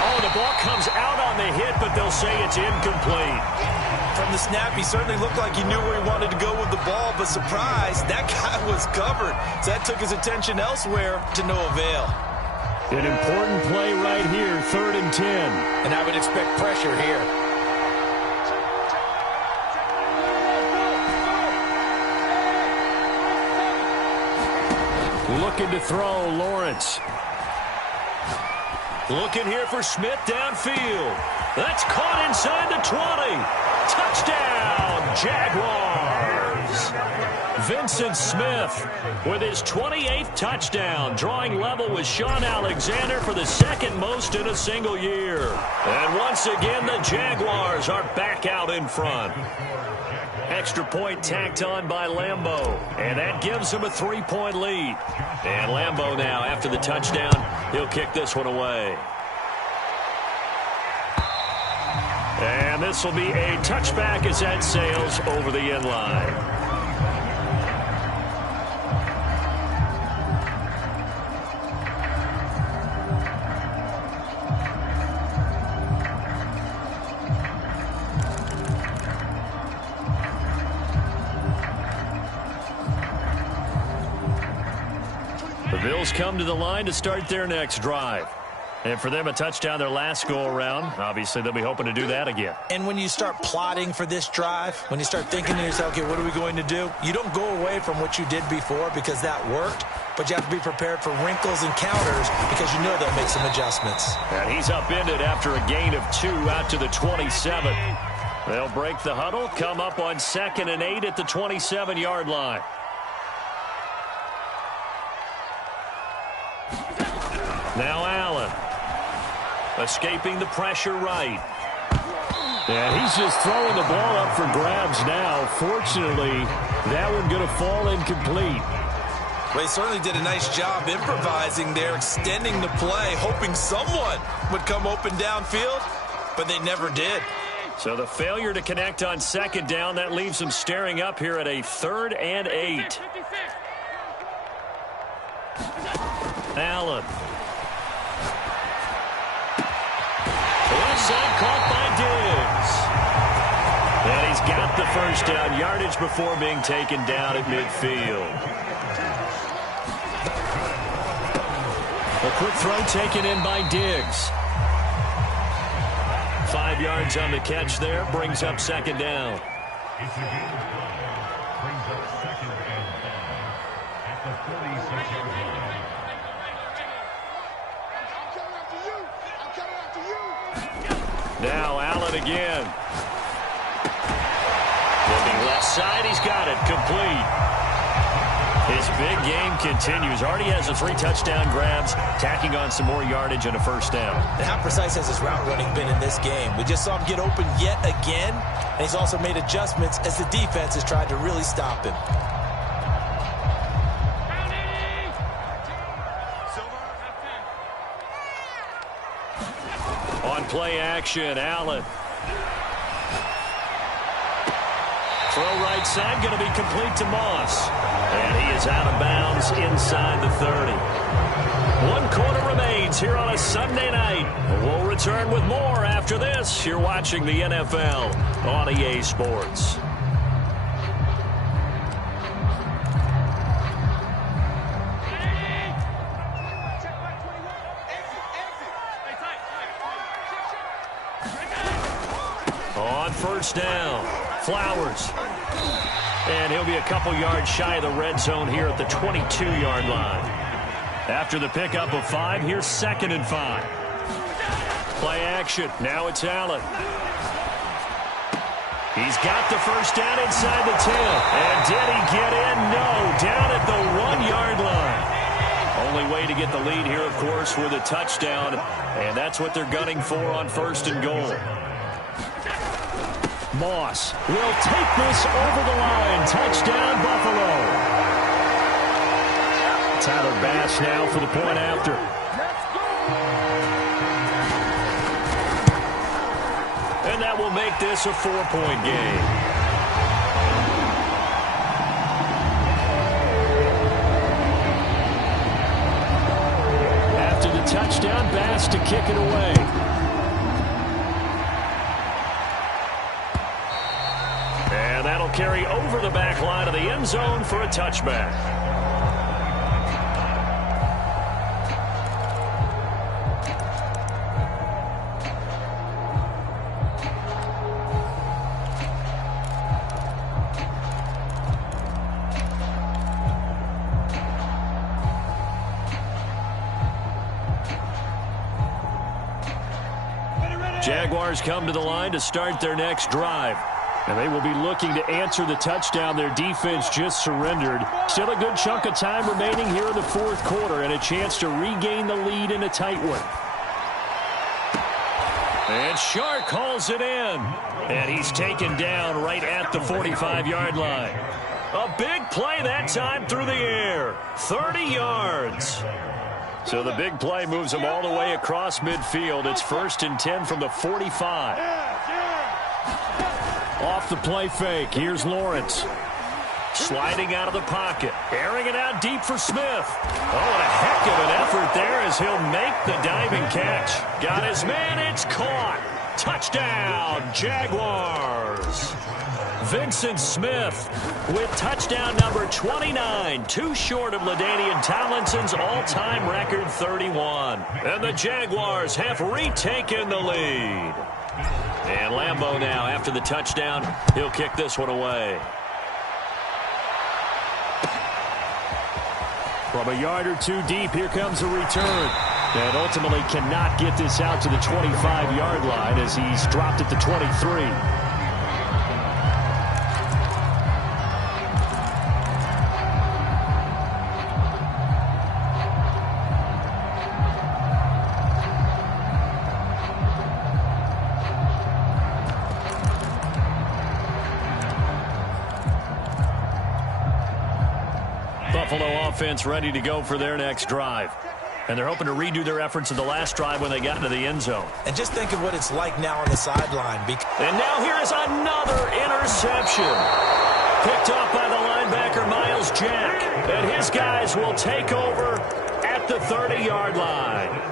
Oh, the ball comes out on the hit, but they'll say it's incomplete. From the snap, he certainly looked like he knew where he wanted to go with the ball, but surprise, that guy was covered. So that took his attention elsewhere to no avail. An important play right here, 3rd and 10. And I would expect pressure here. Looking to throw, Lawrence. Looking here for Smith downfield. That's caught inside the 20. Touchdown, Jaguars. Vincent Smith with his 28th touchdown, drawing level with Sean Alexander for the 2nd most in a single year. And once again, the Jaguars are back out in front. Extra point tacked on by Lambeau, and that gives him a 3-point lead. And Lambeau now, after the touchdown, he'll kick this one away. And this will be a touchback as that sails over the end line. The Bills come to the line to start their next drive. And for them, a touchdown their last go-around. Obviously, they'll be hoping to do that again. And when you start plotting for this drive, when you start thinking to yourself, okay, what are we going to do? You don't go away from what you did before because that worked, but you have to be prepared for wrinkles and counters because you know they'll make some adjustments. And he's upended after a gain of 2 out to the 27. They'll break the huddle, come up on 2nd and 8 at the 27-yard line. Now Allen, escaping the pressure right. And he's just throwing the ball up for grabs now. Fortunately, that one going to fall incomplete. Well, he certainly did a nice job improvising there, extending the play, hoping someone would come open downfield, but they never did. So the failure to connect on 2nd down, that leaves them staring up here at a 3rd and 8. Allen. Onside caught by Diggs. And he's got the 1st down yardage before being taken down at midfield. A quick throw taken in by Diggs. 5 yards on the catch there, brings up 2nd down. Now Allen again. Looking left side, he's got it, complete. His big game continues. Already has the 3 touchdown grabs, tacking on some more yardage and a first down. And how precise has his route running been in this game? We just saw him get open yet again, and he's also made adjustments as the defense has tried to really stop him. On play action, Allen. Throw right side, going to be complete to Moss. And he is out of bounds inside the 30. 1 quarter remains here on a Sunday night. We'll return with more after this. You're watching the NFL on EA Sports. On first down, Flowers. And he'll be a couple yards shy of the red zone here at the 22-yard line. After the pickup of 5, here's 2nd and 5. Play action. Now it's Allen. He's got the first down inside the 10. And did he get in? No. Down at the 1-yard line. Only way to get the lead here, of course, with a touchdown. And that's what they're gunning for on 1st and goal. Moss will take this over the line. Touchdown, Buffalo. Tyler Bass now for the point after. And that will make this a 4-point game. After the touchdown, Bass to kick it away. That'll carry over the back line of the end zone for a touchback. Jaguars come to the line to start their next drive. And they will be looking to answer the touchdown their defense just surrendered. Still a good chunk of time remaining here in the 4th quarter and a chance to regain the lead in a tight one. And Shark calls it in. And he's taken down right at the 45-yard line. A big play that time through the air. 30 yards. So the big play moves him all the way across midfield. It's 1st and 10 from the 45. Off the play fake, here's Lawrence. Sliding out of the pocket, airing it out deep for Smith. Oh, and a heck of an effort there as he'll make the diving catch. Got his man, it's caught. Touchdown, Jaguars. Vincent Smith with touchdown number 29, too short of LaDainian Tomlinson's all-time record 31. And the Jaguars have retaken the lead. And Lambeau now, after the touchdown, he'll kick this one away. From a yard or 2 deep, here comes a return. And ultimately cannot get this out to the 25-yard line as he's dropped at the 23. Buffalo offense ready to go for their next drive. And they're hoping to redo their efforts in the last drive when they got into the end zone. And just think of what it's like now on the sideline. And now here is another interception. Picked off by the linebacker, Miles Jack. And his guys will take over at the 30-yard line.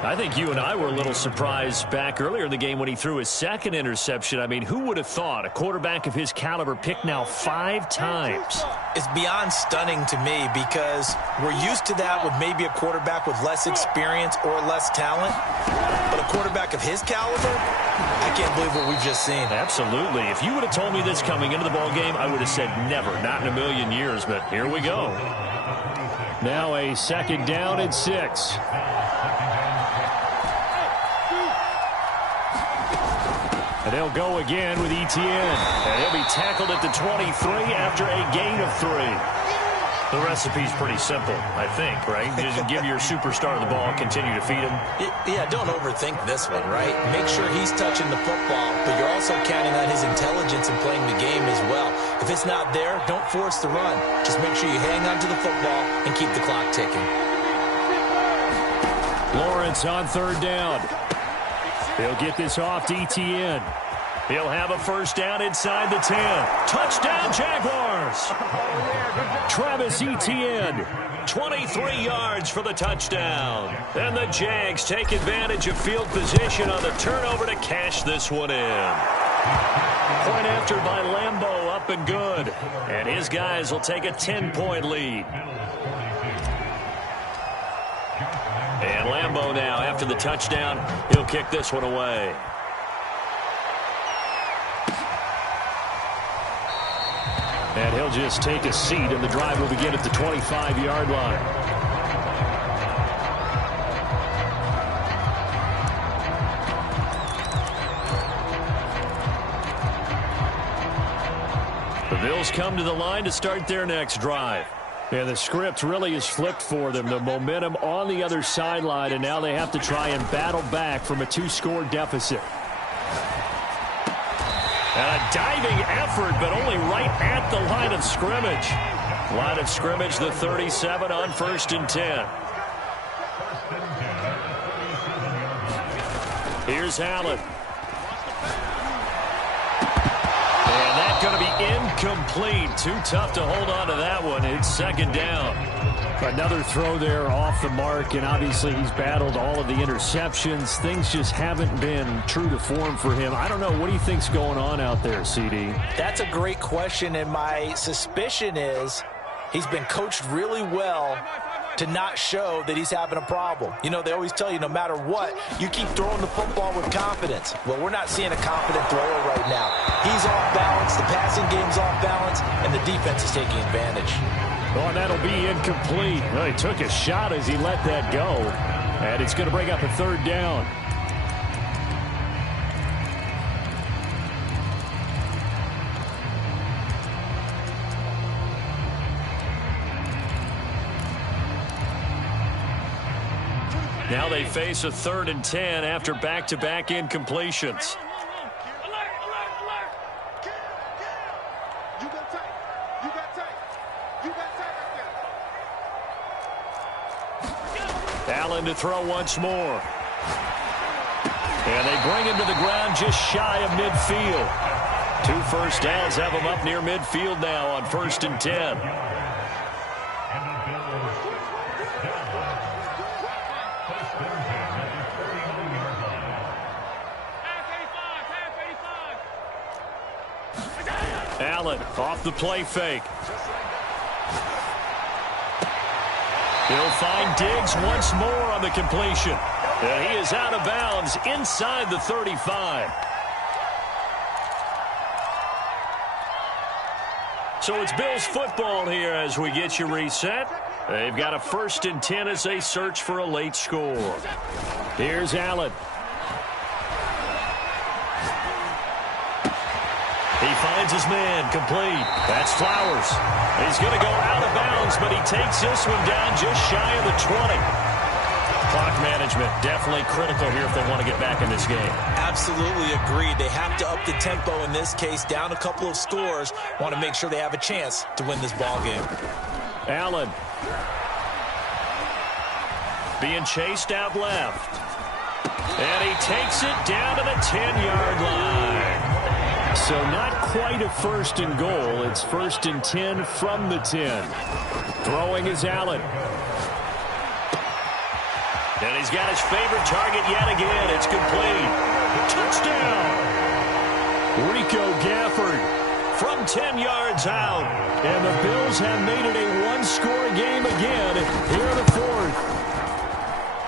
I think you and I were a little surprised back earlier in the game when he threw his 2nd interception. I mean, who would have thought a quarterback of his caliber picked now 5 times? It's beyond stunning to me because we're used to that with maybe a quarterback with less experience or less talent. But a quarterback of his caliber, I can't believe what we've just seen. Absolutely. If you would have told me this coming into the ballgame, I would have said never, not in a million years. But here we go. Now a 2nd down and 6. And they'll go again with Etienne. And he'll be tackled at the 23 after a gain of 3. The recipe's pretty simple, I think, right? Just give your superstar the ball, continue to feed him. Yeah, don't overthink this one, right? Make sure he's touching the football, but you're also counting on his intelligence in playing the game as well. If it's not there, don't force the run. Just make sure you hang on to the football and keep the clock ticking. Lawrence on third down. He'll get this off to Etienne. He'll have a first down inside the 10. Touchdown, Jaguars! Travis Etienne. 23 yards for the touchdown. And the Jags take advantage of field position on the turnover to cash this one in. Point after by Lambeau, up and good. And his guys will take a 10-point lead. And Lambeau now, after the touchdown, he'll kick this one away. And he'll just take a seat, and the drive will begin at the 25-yard line. The Bills come to the line to start their next drive. And the script really is flipped for them. The momentum on the other sideline, and now they have to try and battle back from a 2-score deficit. And a diving effort, but only right at the line of scrimmage. Line of scrimmage, the 37 on 1st and 10. Here's Allen. And that's going to be incomplete. Too tough to hold on to that one. It's second down. Another throw there off the mark, and obviously he's battled all of the interceptions. Things just haven't been true to form for him. I don't know. What do you think's going on out there, CD? That's a great question, and my suspicion is he's been coached really well to not show that he's having a problem. You know, they always tell you no matter what, you keep throwing the football with confidence. Well, we're not seeing a confident thrower right now. He's off balance, the passing game's off balance, and the defense is taking advantage. Oh, and that'll be incomplete. Well, he took a shot as he let that go. And it's going to bring up a third down. Now they face a 3rd and 10 after back-to-back incompletions. Allen to throw once more. And they bring him to the ground just shy of midfield. 2 first downs have him up near midfield now on 1st and 10. Allen off the play fake. He'll find Diggs once more on the completion. And he is out of bounds inside the 35. So it's Bills football here as we get you reset. They've got a 1st and 10 as they search for a late score. Here's Allen. He finds his man, complete. That's Flowers. He's going to go out of bounds, but he takes this one down just shy of the 20. Clock management definitely critical here if they want to get back in this game. Absolutely agreed. They have to up the tempo in this case, down a couple of scores. Want to make sure they have a chance to win this ball game. Allen. Being chased out left. And he takes it down to the 10-yard line. So not quite a 1st and goal. It's 1st and 10 from the 10. Throwing is Allen. And he's got his favorite target yet again. It's complete. Touchdown. Rico Gafford from 10 yards out. And the Bills have made it a 1-score game again here in the 4th.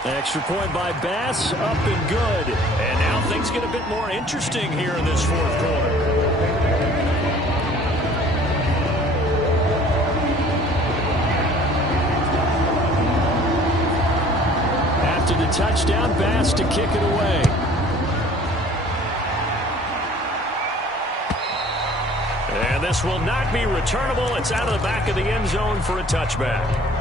Extra point by Bass, up and good. And now things get a bit more interesting here in this 4th quarter. After the touchdown, Bass to kick it away. And this will not be returnable. It's out of the back of the end zone for a touchback.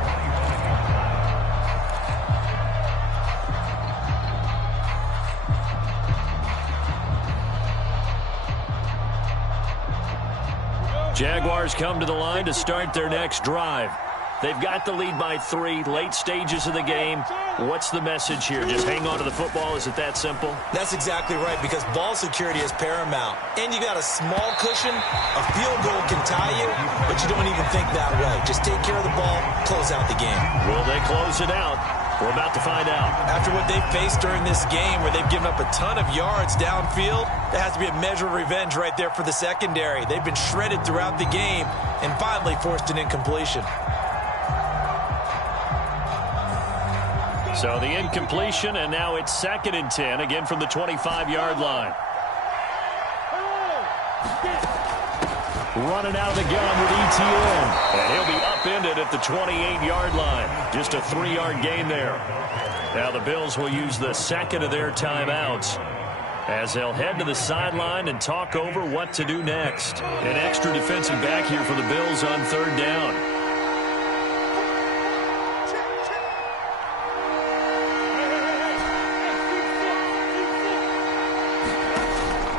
Jaguars come to the line to start their next drive. They've got the lead by 3, late stages of the game. What's the message here? Just hang on to the football? Is it that simple? That's exactly right, because ball security is paramount. And you got a small cushion. A field goal can tie you, but you don't even think that way. Just take care of the ball, close out the game. Will they close it out? We're about to find out. After what they faced during this game, where they've given up a ton of yards downfield, there has to be a measure of revenge right there for the secondary. They've been shredded throughout the game and finally forced an incompletion. So the incompletion, and now it's 2nd and 10, again from the 25-yard line. Running out of the gun with ETN. And he'll be upended at the 28-yard line. Just a 3-yard gain there. Now the Bills will use the 2nd of their timeouts as they'll head to the sideline and talk over what to do next. An extra defensive back here for the Bills on 3rd down.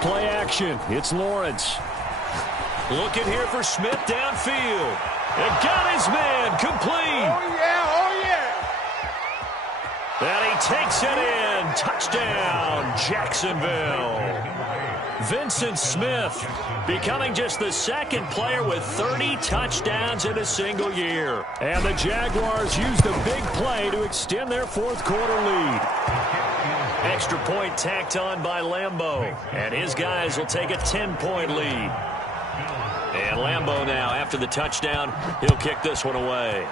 Play action. It's Lawrence. Looking here for Smith downfield. And got his man complete. Oh, yeah. Oh, yeah. And he takes it in. Touchdown, Jacksonville. Vincent Smith becoming just the 2nd player with 30 touchdowns in a single year. And the Jaguars used a big play to extend their 4th quarter lead. Extra point tacked on by Lambeau. And his guys will take a 10-point lead. And Lambeau now, after the touchdown, he'll kick this one away.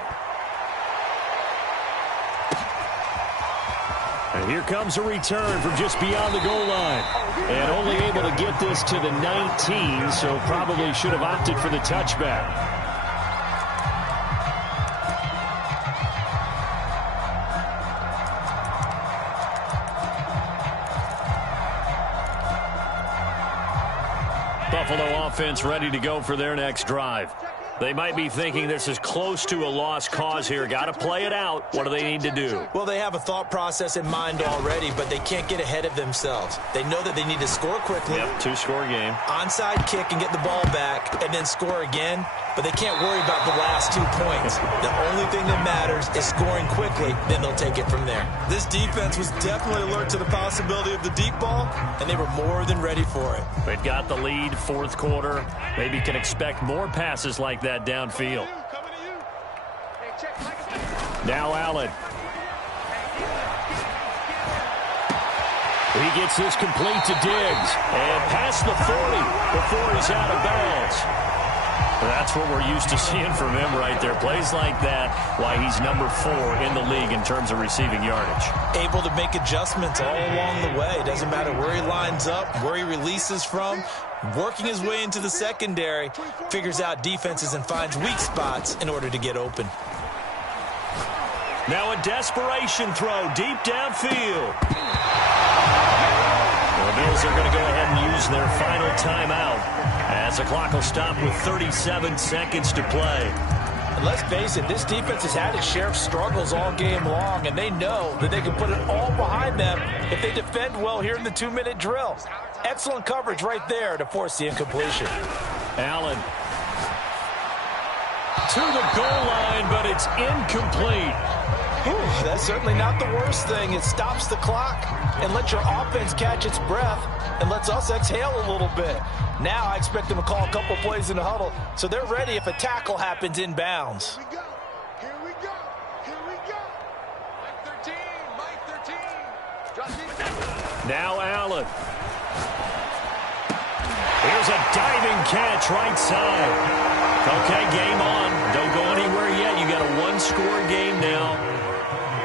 And here comes a return from just beyond the goal line. And only able to get this to the 19, so probably should have opted for the touchback. Buffalo offense ready to go for their next drive. They might be thinking this is close to a lost cause here. Got to play it out. What do they need to do? Well, they have a thought process in mind already, but they can't get ahead of themselves. They know that they need to score quickly. Yep, 2-score game. Onside kick and get the ball back and then score again, but they can't worry about the last 2 points. The only thing that matters is scoring quickly, then they'll take it from there. This defense was definitely alert to the possibility of the deep ball, and they were more than ready for it. They've got the lead, 4th quarter. Maybe can expect more passes like that downfield. Now Allen. He gets this complete to Diggs. And past the 40 before he's out of bounds. That's what we're used to seeing from him right there. Plays like that, why he's number 4 in the league in terms of receiving yardage. Able to make adjustments all along the way. Doesn't matter where he lines up, where he releases from. Working his way into the secondary, figures out defenses and finds weak spots in order to get open. Now a desperation throw deep downfield. The Bills are going to go ahead and use their final timeout as the clock will stop with 37 seconds to play. And let's face it, this defense has had its share of struggles all game long, and they know that they can put it all behind them if they defend well here in the 2-minute drill. Excellent coverage right there to force the incompletion. Allen to the goal line, but it's incomplete. Whew, that's certainly not the worst thing. It stops the clock and lets your offense catch its breath and lets us exhale a little bit. Now I expect them to call a couple plays in the huddle so they're ready if a tackle happens in bounds. Here we go. Here we go. Mike 13. Drop deep. Now Allen. Here's a diving catch right side. Okay, game on. Don't go anywhere yet. You got a 1-score game now.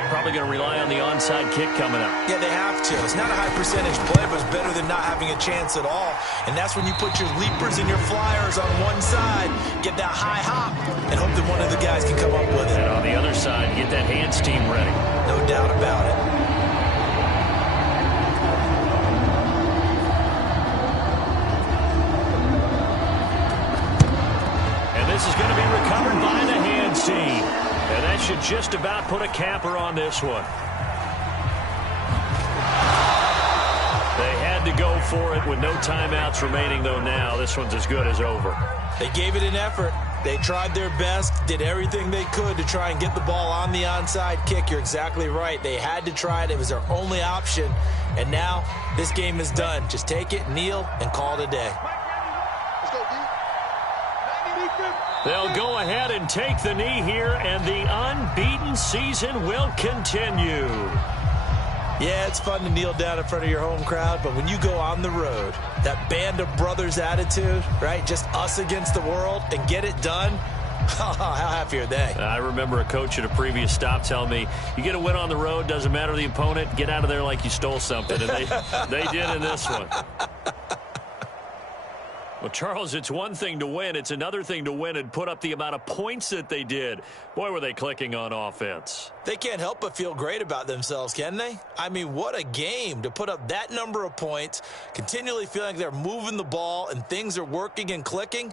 Probably going to rely on the onside kick coming up. Yeah, they have to. It's not a high percentage play, but it's better than not having a chance at all. And that's when you put your leapers and your flyers on one side, get that high hop, and hope that one of the guys can come up with it. And on the other side, get that hands team ready. No doubt about it. just about put a capper on this one. They had to go for it with no timeouts remaining, though. Now this one's as good as over. They gave it an effort. They tried their best, did everything they could to try and get the ball on the onside kick. You're exactly right. They had to try it. It was their only option. And now this game is done. Just take it, kneel, and call it a day. Let's go, D. They'll go ahead and take the knee here, and the unbeaten season will continue. Yeah, it's fun to kneel down in front of your home crowd, but when you go on the road, that band of brothers attitude, right, just us against the world, and get it done, how happy are they? I remember a coach at a previous stop telling me, you get a win on the road, doesn't matter the opponent, get out of there like you stole something, and they did in this one. Well, Charles, it's one thing to win. It's another thing to win and put up the amount of points that they did. Boy, were they clicking on offense. They can't help but feel great about themselves, can they? I mean, what a game to put up that number of points, continually feeling like they're moving the ball and things are working and clicking.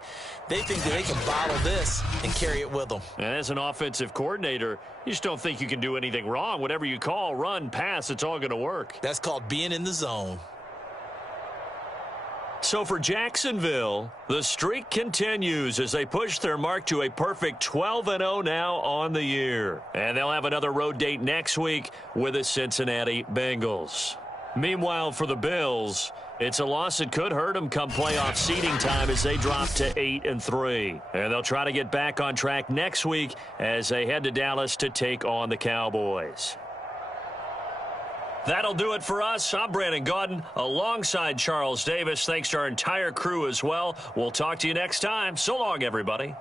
They think that they can bottle this and carry it with them. And as an offensive coordinator, you just don't think you can do anything wrong. Whatever you call, run, pass, it's all going to work. That's called being in the zone. So for Jacksonville, the streak continues as they push their mark to a perfect 12-0 now on the year. And they'll have another road date next week with the Cincinnati Bengals. Meanwhile, for the Bills, it's a loss that could hurt them come playoff seeding time as they drop to 8-3. And they'll try to get back on track next week as they head to Dallas to take on the Cowboys. That'll do it for us. I'm Brandon Gaudin alongside Charles Davis. Thanks to our entire crew as well. We'll talk to you next time. So long, everybody.